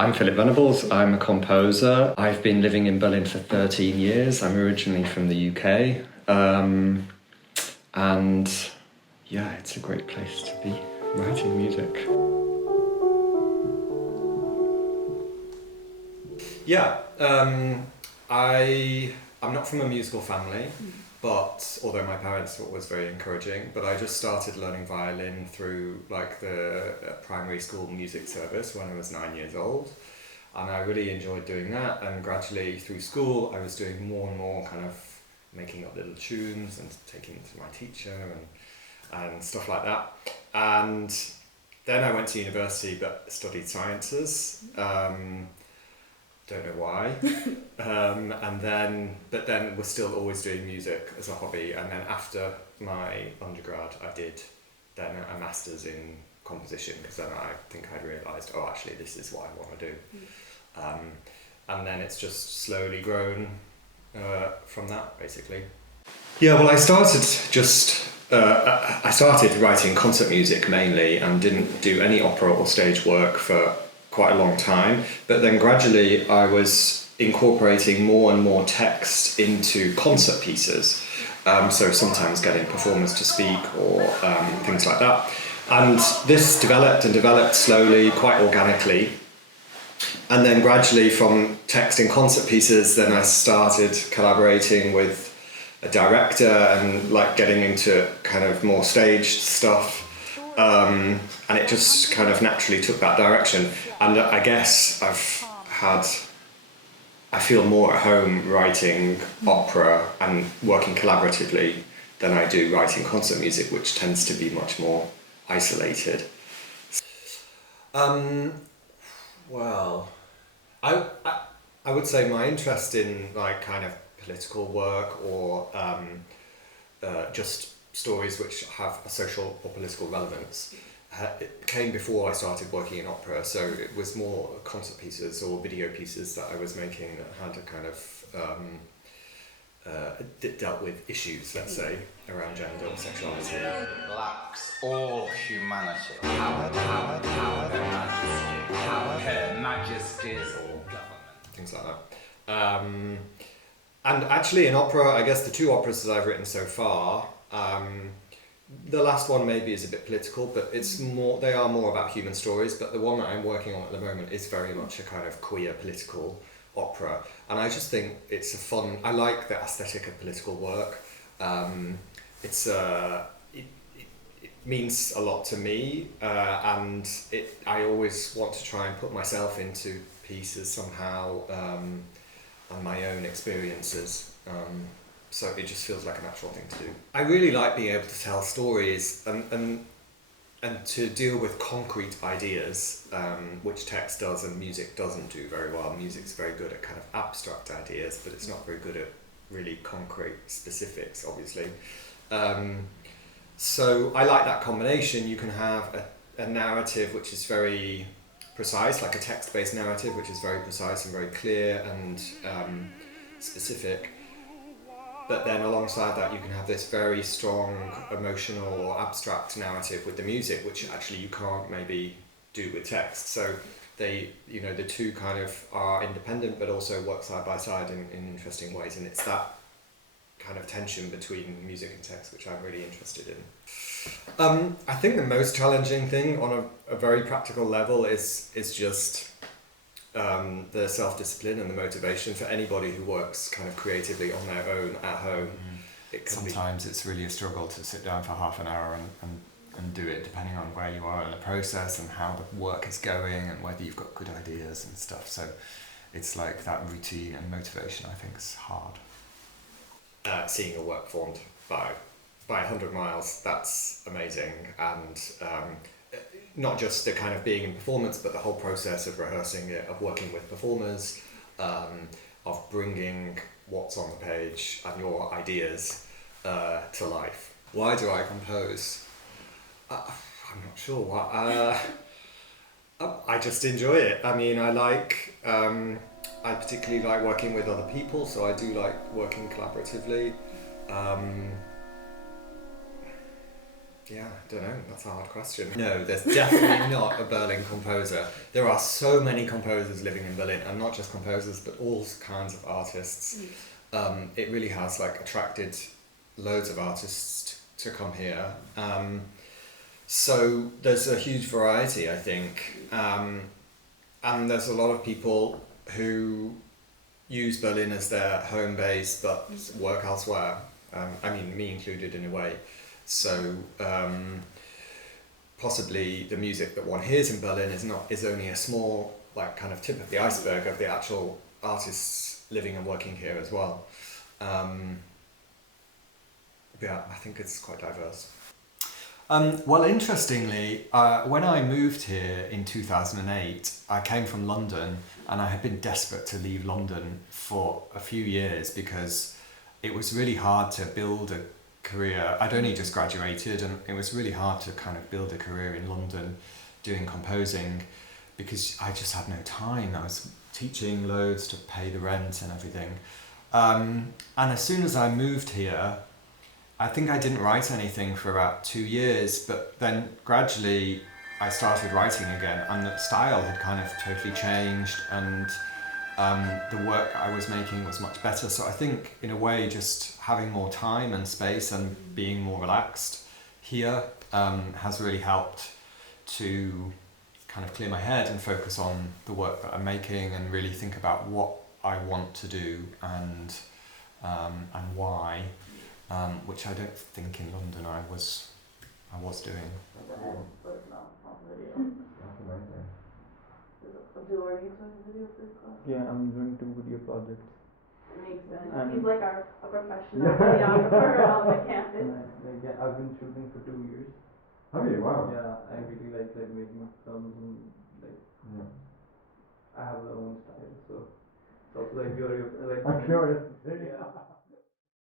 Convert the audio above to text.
I'm Philip Venables. I'm a composer. I've been living in Berlin for 13 years. I'm originally from the UK. And yeah, it's a great place to be writing music. Yeah, I'm not from a musical family, but although my parents were always very encouraging, but I just started learning violin through like the primary school music service when I was 9 years old, and I really enjoyed doing that. And gradually through school, I was doing more and more kind of making up little tunes and taking them to my teacher and stuff like that. And then I went to university but studied sciences. Don't know why. But then was still always doing music as a hobby. And then after my undergrad, I did then a master's in composition, because then I think I'd realised, oh, actually, this is what I want to do. And then it's just slowly grown from that, basically. Yeah, well, I started writing concert music mainly and didn't do any opera or stage work for quite a long time, but then gradually I was incorporating more and more text into concert pieces, so sometimes getting performers to speak or things like that, and this developed and developed slowly, quite organically, and then gradually from text in concert pieces then I started collaborating with a director and like getting into kind of more staged stuff. And it just kind of naturally took that direction. And I guess I feel more at home writing opera and working collaboratively than I do writing concert music, which tends to be much more isolated. Well, I would say my interest in like kind of political work or just stories which have a social or political relevance, it came before I started working in opera, so it was more concert pieces or video pieces that I was making that had a kind of dealt with issues, let's say, around gender or sexuality. Lacks all humanity. Power, Her Majesty's or government. Things like that. And actually in opera, I guess the two operas that I've written so far, the last one maybe is a bit political, but they are more about human stories, but the one that I'm working on at the moment is very much a kind of queer political opera, and I just think it's I like the aesthetic of political work. It means a lot to me, and I always want to try and put myself into pieces somehow, and my own experiences. So it just feels like a natural thing to do. I really like being able to tell stories and to deal with concrete ideas, which text does and music doesn't do very well. Music's very good at kind of abstract ideas, but it's not very good at really concrete specifics, obviously. So I like that combination. You can have a narrative which is very precise, like a text-based narrative, which is very precise and very clear and specific. But then alongside that, you can have this very strong emotional or abstract narrative with the music, which actually you can't maybe do with text. So the two kind of are independent, but also work side by side in interesting ways. And it's that kind of tension between music and text, which I'm really interested in. I think the most challenging thing on a very practical level is just the self-discipline and the motivation for anybody who works kind of creatively on their own at home. Sometimes it's really a struggle to sit down for half an hour and do it, depending on where you are in the process and how the work is going and whether you've got good ideas and stuff. So it's like that routine and motivation, I think, is hard. Seeing your work formed by 100 miles, that's amazing. And not just the kind of being in performance, but the whole process of rehearsing it, of working with performers, of bringing what's on the page and your ideas to life. Why do I compose? I'm not sure. I just enjoy it. I mean, I particularly like working with other people, so I do like working collaboratively. Yeah, I don't know. That's a hard question. No, there's definitely not a Berlin composer. There are so many composers living in Berlin, and not just composers, but all kinds of artists. It really has like attracted loads of artists to come here. So there's a huge variety, I think, and there's a lot of people who use Berlin as their home base, but work elsewhere. I mean, me included in a way. So possibly the music that one hears in Berlin is only a small like kind of tip of the iceberg of the actual artists living and working here as well. Yeah, I think it's quite diverse. Well, interestingly, when I moved here in 2008, I came from London, and I had been desperate to leave London for a few years because it was really hard to build a career. I'd only just graduated, and it was really hard to kind of build a career in London doing composing because I just had no time. I was teaching loads to pay the rent and everything. And as soon as I moved here, I think I didn't write anything for about 2 years, but then gradually I started writing again, and the style had kind of totally changed, and the work I was making was much better. So I think in a way just having more time and space and being more relaxed here has really helped to kind of clear my head and focus on the work that I'm making and really think about what I want to do and why, which I don't think in London I was doing. Abdul, are you doing video for your class? Yeah, I'm doing 2 video projects. Makes sense. And He's like a professional videographer on the campus. Yeah, I've been shooting for 2 years. Have you? Wow. Yeah, I really like making films and like I have my own style, so it's also like you're like. I'm curious. Yeah.